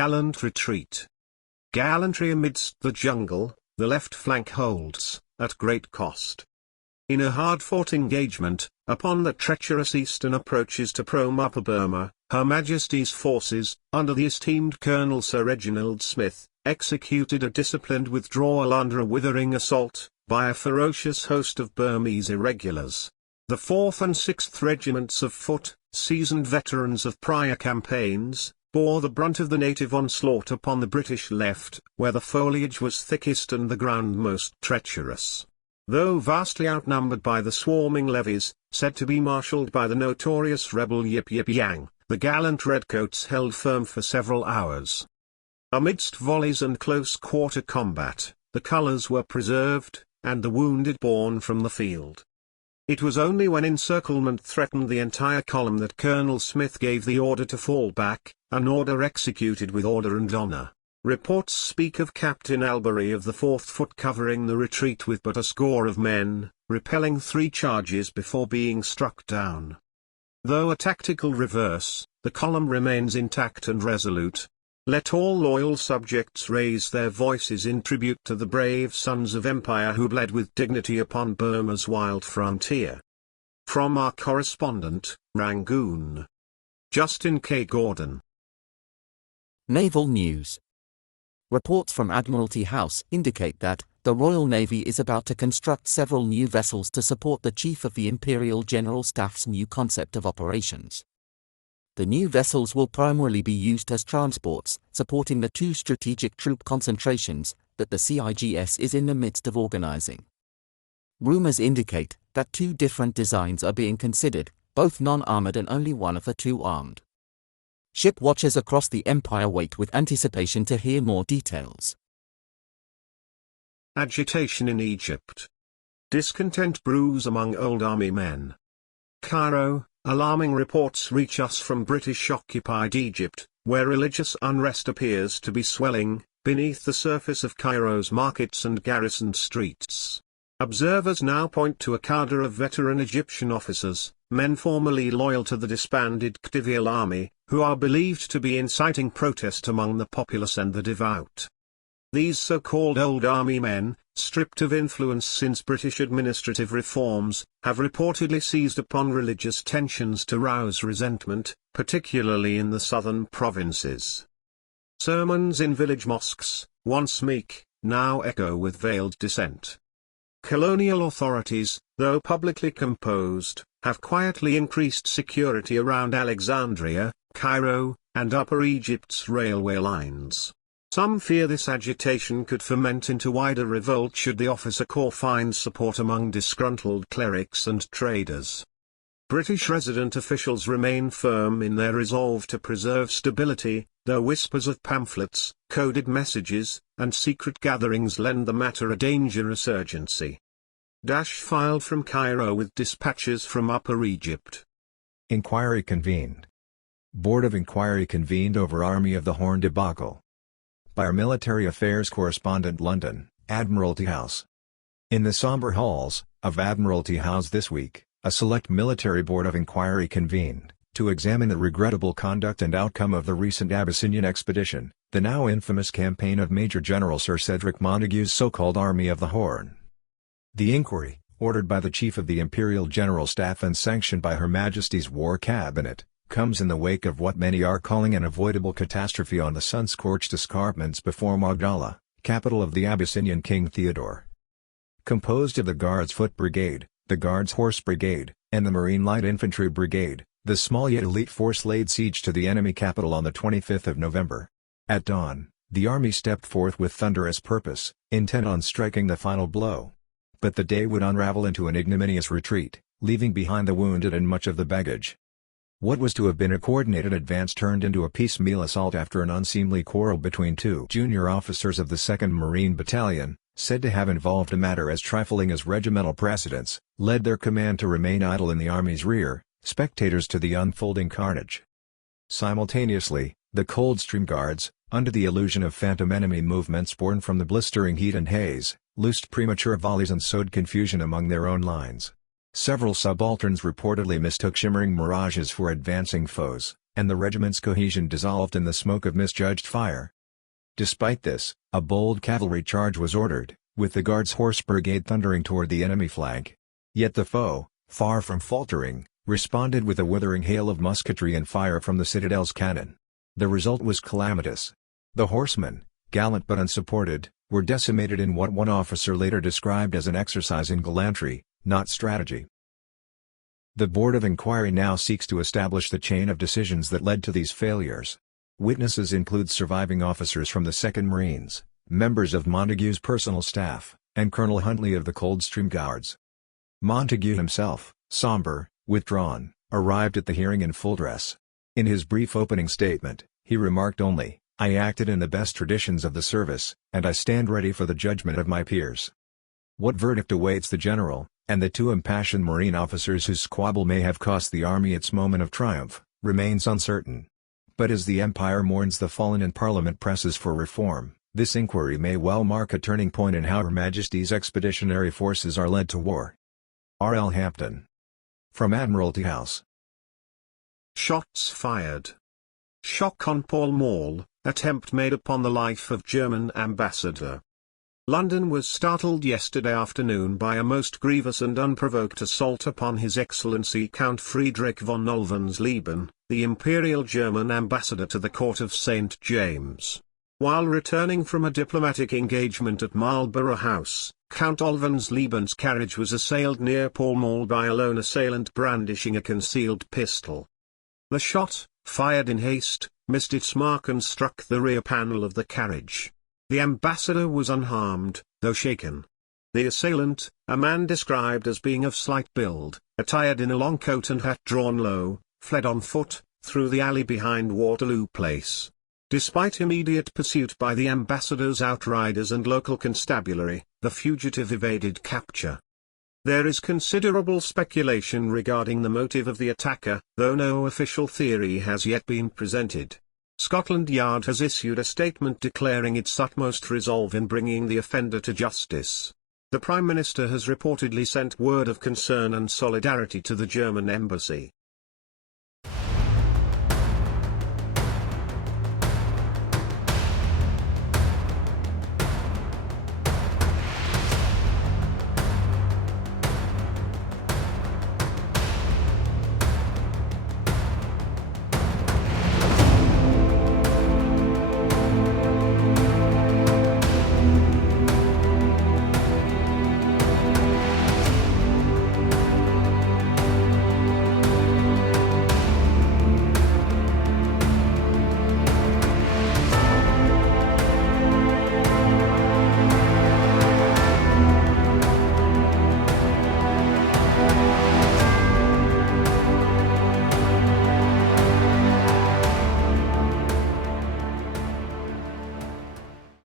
gallant retreat. Gallantry amidst the jungle, the left flank holds, at great cost. In a hard-fought engagement, upon the treacherous eastern approaches to Upper Burma, Her Majesty's forces, under the esteemed Colonel Sir Reginald Smith, executed a disciplined withdrawal under a withering assault, by a ferocious host of Burmese irregulars. The 4th and 6th Regiments of Foot, seasoned veterans of prior campaigns, bore the brunt of the native onslaught upon the British left, where the foliage was thickest and the ground most treacherous. Though vastly outnumbered by the swarming levies, said to be marshalled by the notorious rebel Yip Yip Yang, the gallant redcoats held firm for several hours. Amidst volleys and close-quarter combat, the colours were preserved, and the wounded borne from the field. It was only when encirclement threatened the entire column that Colonel Smith gave the order to fall back, an order executed with order and honour. Reports speak of Captain Albury of the 4th Foot covering the retreat with but a score of men, repelling 3 charges before being struck down. Though a tactical reverse, the column remains intact and resolute. Let all loyal subjects raise their voices in tribute to the brave sons of empire who bled with dignity upon Burma's wild frontier. From our correspondent, Rangoon. Justin K. Gordon. Naval News. Reports from Admiralty House indicate that the Royal Navy is about to construct several new vessels to support the Chief of the Imperial General Staff's new concept of operations. The new vessels will primarily be used as transports, supporting the 2 strategic troop concentrations that the CIGS is in the midst of organizing. Rumors indicate that 2 different designs are being considered, both non-armored and only one of the 2 armed. Ship watchers across the Empire wait with anticipation to hear more details. Agitation in Egypt. Discontent brews among old army men. Cairo, alarming reports reach us from British-occupied Egypt, where religious unrest appears to be swelling, beneath the surface of Cairo's markets and garrisoned streets. Observers now point to a cadre of veteran Egyptian officers, men formerly loyal to the disbanded Khedivial army, who are believed to be inciting protest among the populace and the devout. These so-called old army men, stripped of influence since British administrative reforms, have reportedly seized upon religious tensions to rouse resentment, particularly in the southern provinces. Sermons in village mosques, once meek, now echo with veiled dissent. Colonial authorities, though publicly composed, have quietly increased security around Alexandria, Cairo, and Upper Egypt's railway lines. Some fear this agitation could ferment into wider revolt should the officer corps find support among disgruntled clerics and traders. British resident officials remain firm in their resolve to preserve stability, though whispers of pamphlets, coded messages, and secret gatherings lend the matter a dangerous urgency. Filed from Cairo with dispatches from Upper Egypt. Inquiry convened. Board of Inquiry convened over Army of the Horn debacle. By our Military Affairs Correspondent, London, Admiralty House. In the somber halls of Admiralty House this week, a select military board of inquiry convened to examine the regrettable conduct and outcome of the recent Abyssinian expedition, the now infamous campaign of Major General Sir Cedric Montagu's so-called Army of the Horn. The inquiry, ordered by the Chief of the Imperial General Staff and sanctioned by Her Majesty's War Cabinet, comes in the wake of what many are calling an avoidable catastrophe on the sun-scorched escarpments before Magdala, capital of the Abyssinian King Theodore. Composed of the Guards Foot Brigade, the Guards Horse Brigade, and the Marine Light Infantry Brigade, the small yet elite force laid siege to the enemy capital on the 25th of November. At dawn, the army stepped forth with thunderous purpose, intent on striking the final blow. But the day would unravel into an ignominious retreat, leaving behind the wounded and much of the baggage. What was to have been a coordinated advance turned into a piecemeal assault after an unseemly quarrel between 2 junior officers of the 2nd Marine Battalion, said to have involved a matter as trifling as regimental precedence, led their command to remain idle in the army's rear, spectators to the unfolding carnage. Simultaneously, the Coldstream Guards, under the illusion of phantom enemy movements born from the blistering heat and haze, loosed premature volleys and sowed confusion among their own lines. Several subalterns reportedly mistook shimmering mirages for advancing foes, and the regiment's cohesion dissolved in the smoke of misjudged fire. Despite this, a bold cavalry charge was ordered, with the Guards Horse Brigade thundering toward the enemy flank. Yet the foe, far from faltering, responded with a withering hail of musketry and fire from the citadel's cannon. The result was calamitous. The horsemen, gallant but unsupported, were decimated in what one officer later described as an exercise in gallantry, not strategy. The Board of Inquiry now seeks to establish the chain of decisions that led to these failures. Witnesses include surviving officers from the 2nd Marines, members of Montague's personal staff, and Colonel Huntley of the Coldstream Guards. Montague himself, somber, withdrawn, arrived at the hearing in full dress. In his brief opening statement, he remarked only, "I acted in the best traditions of the service, and I stand ready for the judgment of my peers." What verdict awaits the general, and the 2 impassioned Marine officers whose squabble may have cost the army its moment of triumph, remains uncertain. But as the Empire mourns the fallen and Parliament presses for reform, this inquiry may well mark a turning point in how Her Majesty's expeditionary forces are led to war. R. L. Hampton. From Admiralty House. Shots fired. Shock on Pall Mall, attempt made upon the life of German ambassador. London was startled yesterday afternoon by a most grievous and unprovoked assault upon His Excellency Count Friedrich von Olvensleben, the Imperial German ambassador to the Court of St. James. While returning from a diplomatic engagement at Marlborough House, Count Olvensleben's carriage was assailed near Pall Mall by a lone assailant brandishing a concealed pistol. The shot, fired in haste, missed its mark and struck the rear panel of the carriage. The ambassador was unharmed, though shaken. The assailant, a man described as being of slight build, attired in a long coat and hat drawn low, fled on foot, through the alley behind Waterloo Place. Despite immediate pursuit by the ambassador's outriders and local constabulary, the fugitive evaded capture. There is considerable speculation regarding the motive of the attacker, though no official theory has yet been presented. Scotland Yard has issued a statement declaring its utmost resolve in bringing the offender to justice. The Prime Minister has reportedly sent word of concern and solidarity to the German embassy.